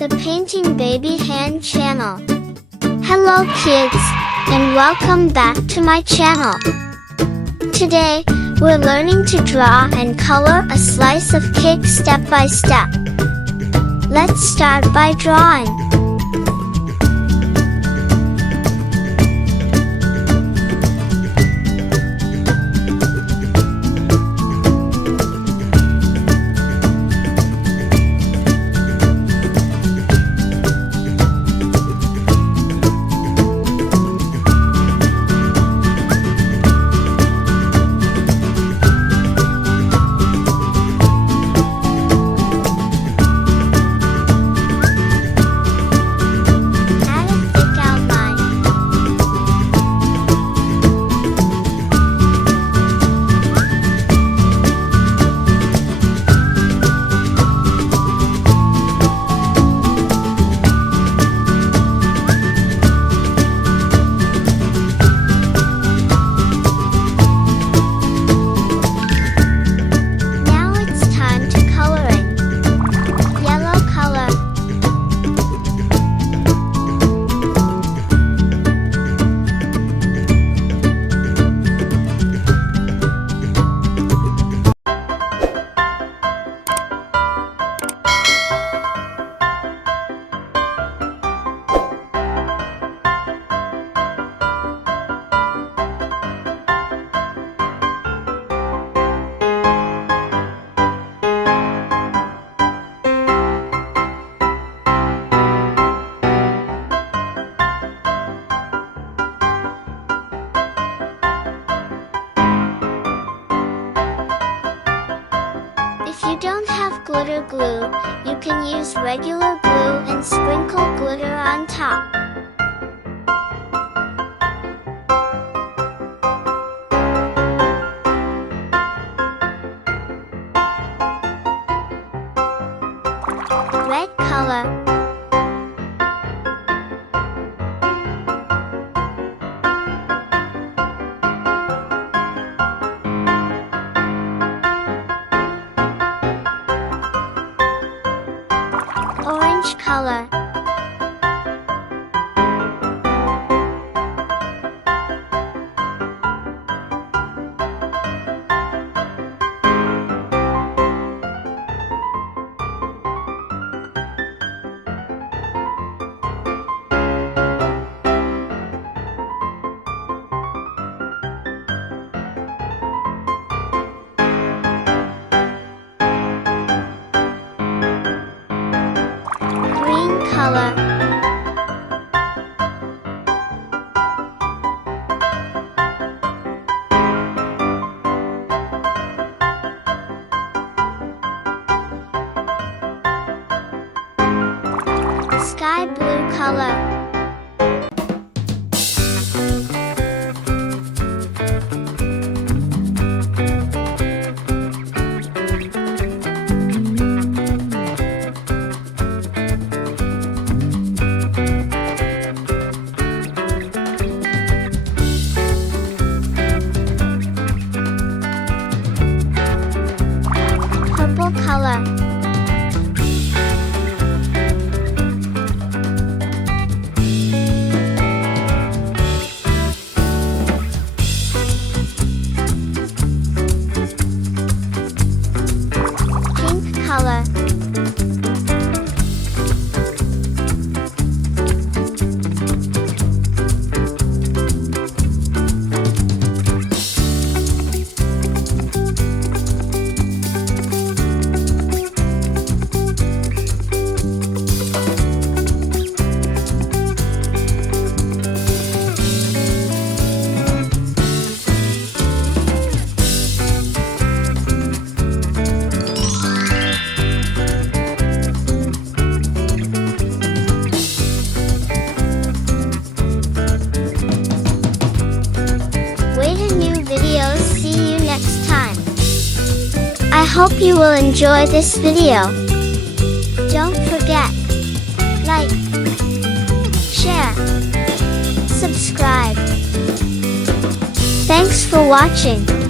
the Painting Baby Hand channel. Hello kids, and welcome back to my channel. Today, we're learning to draw and color a slice of cake step by step. Let's start by drawing. If you don't have glitter glue, you can use regular glue and sprinkle glitter on top. Red color. Orange color. Green color. Sky blue color. Purple color. Pink color. See you next time. I hope you will enjoy this video. Don't forget, like, share, subscribe. Thanks for watching.